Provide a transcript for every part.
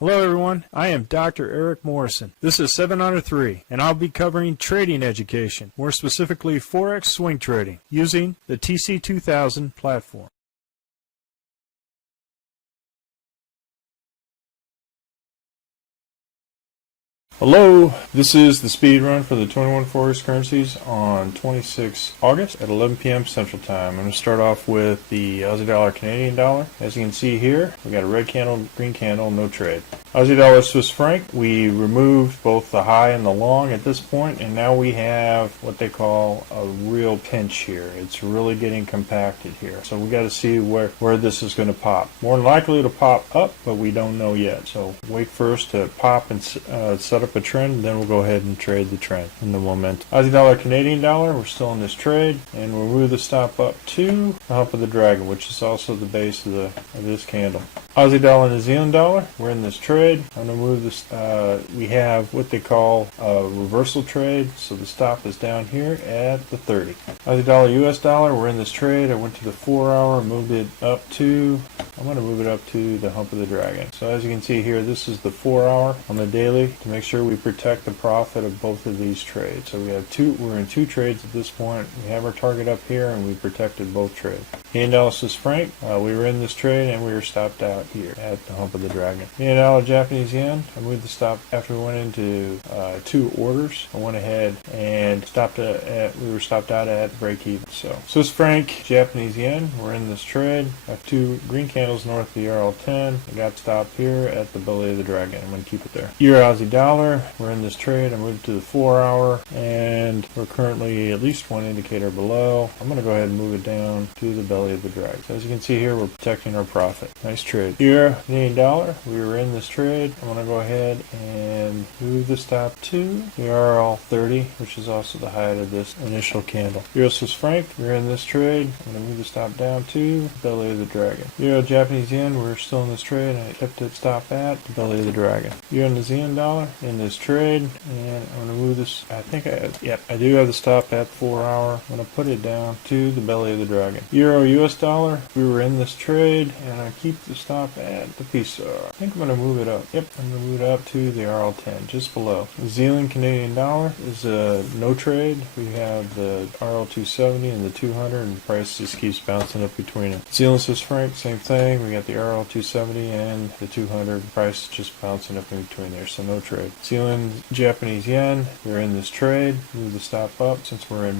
Hello everyone, I am Dr. Eric Morrison. This is 7 Under 3, and I'll be covering trading education, more specifically Forex swing trading, using the TC2000 platform. Hello, this is the speed run for the 21 Forex currencies on 26 August at 11 p.m. Central Time. I'm going to start off with the Aussie dollar, Canadian dollar. As you can see here, we got a red candle, green candle, no trade. Aussie dollar, Swiss franc, we removed both the high and the long at this point, and now we have what they call a real pinch here. It's really getting compacted here. So we got to see where this is going to pop. More than likely to pop up, but we don't know yet. So wait first to pop and set up a trend, then we'll go ahead and trade the trend and the momentum. Aussie dollar, Canadian dollar, we're still in this trade, and we'll move the stop up to the hump of the dragon, which is also the base of this candle. Aussie dollar, New Zealand dollar, we're in this trade. I'm going to move this. We have what they call a reversal trade, so the stop is down here at the 30. Aussie dollar, US dollar, we're in this trade. I went to the 4 hour, moved it up to, I'm going to move it up to the hump of the dragon. So as you can see here, this is the 4 hour on the daily to make sure we protect the profit of both of these trades. So we're in two trades at this point. We have our target up here, and we protected both trades. Canadian dollar, Swiss franc, we were in this trade, and we were stopped out here at the hump of the dragon. Canadian dollar, Japanese yen, I moved the stop after we went into two orders. I went ahead and we were stopped out at break even. So Swiss franc, Japanese yen, we're in this trade. I have two green candles north of the RL10. I got stopped here at the belly of the dragon. I'm going to keep it there. Euro Aussie dollar, we're in this trade. I moved to the 4 hour, and we're currently at least one indicator below. I'm going to go ahead and move it down to the belly of the dragon. So as you can see here, we're protecting our profit. Nice trade. Euro Canadian dollar, we were in this trade. I'm going to go ahead and move the stop to the RL30, which is also the height of this initial candle. Euro Swiss franc, we're in this trade. I'm going to move the stop down to the belly of the dragon. Euro Japanese yen, we're still in this trade. I kept it stop at the belly of the dragon. Euro New Zealand dollar, in this trade, and I'm going to move this. I do have the stop at 4 hour. I'm going to put it down to the belly of the dragon. Euro US dollar, we were in this trade, and I keep the stop at the peso. I think I'm going to move it up. Yep, I'm going to move it up to the RL10, just below. New Zealand Canadian dollar is a no trade. We have the RL270 and the 200, and the price just keeps bouncing up between it. New Zealand Swiss franc, same thing. We got the RL270 and the 200. The price is just bouncing up in between there, so no trade. New Zealand Japanese yen, we're in this trade. Move the stop up since we're in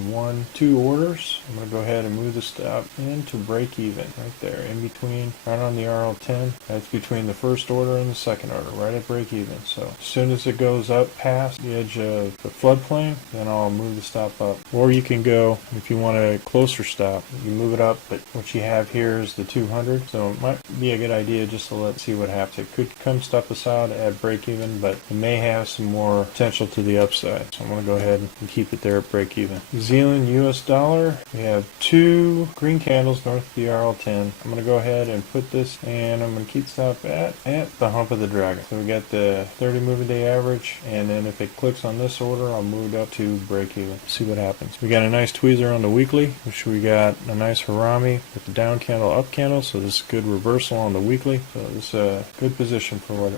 two orders. I'm going to go ahead and move the stop in to break even right there, in between, right on the RL10. That's between the first order and the second order, right at break even. So as soon as it goes up past the edge of the floodplain, then I'll move the stop up. Or you can go, if you want a closer stop, you move it up, but what you have here is the 200. So it might be a good idea just to let's see what happens. It could come stop us out at break even, but it may have some more potential to the upside. So I'm going to go ahead and keep it there at break even. New Zealand US dollar, we have two green candles north of the RL10. I'm going to go ahead and put this, and I'm going to keep stop at the hump of the dragon. So we got the 30 moving day average, and then if it clicks on this order, I'll move it up to break even. See what happens. We got a nice tweezer on the weekly, which we got a nice harami with the down candle, up candle. So this is good reversal on the weekly. So this is a good position for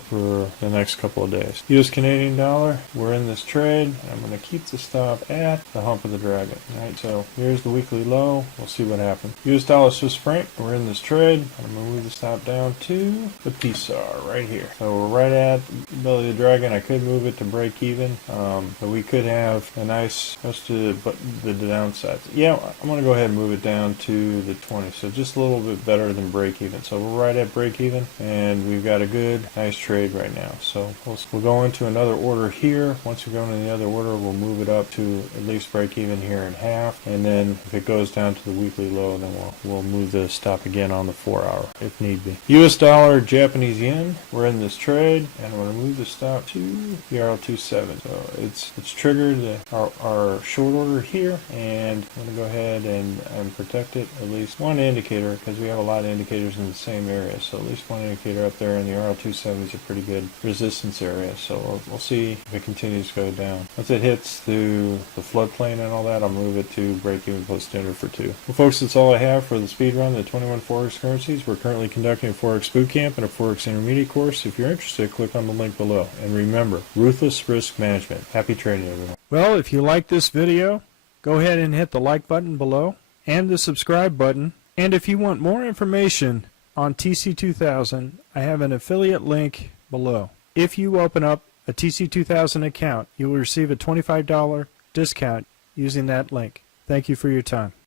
the next couple of days. US Canadian dollar, we're in this trade. I'm going to keep the stop at the hump of the dragon. All right, so here's the weekly low. We'll see what happens. US dollar, Swiss franc, we're in this trade. I'm going to move the stop down to the peso right here. So we're right at the belly of the dragon. I could move it to break even, but we could have a nice, that's to the downside. Yeah, I'm going to go ahead and move it down to the 20. So just a little bit better than break even. So we're right at break even, and we've got a good, nice trade right now. So we'll go into another order here. Once we go into the other order, we'll move it up to at least break even here in half, and then if it goes down to the weekly low, then we'll move the stop again on the 4 hour if need be. US dollar, Japanese yen, we're in this trade, and we're going to move the stop to the RL27. So it's triggered our short order here, and I'm going to go ahead and protect it, at least one indicator, because we have a lot of indicators in the same area. So at least one indicator up there, and the RL270 is a pretty good resistance area. So we'll see if it continues to go down. Once it hits through the floodplain and all that, I'll move it to break even plus standard for 2. Well, folks, that's all I have out for the speed run, the 21 Forex currencies. We're currently conducting a Forex boot camp and a Forex intermediate course. If you're interested, click on the link below. And remember, ruthless risk management. Happy trading, everyone. Well, if you like this video, go ahead and hit the like button below and the subscribe button. And if you want more information on TC2000, I have an affiliate link below. If you open up a TC2000 account, you will receive a $25 discount using that link. Thank you for your time.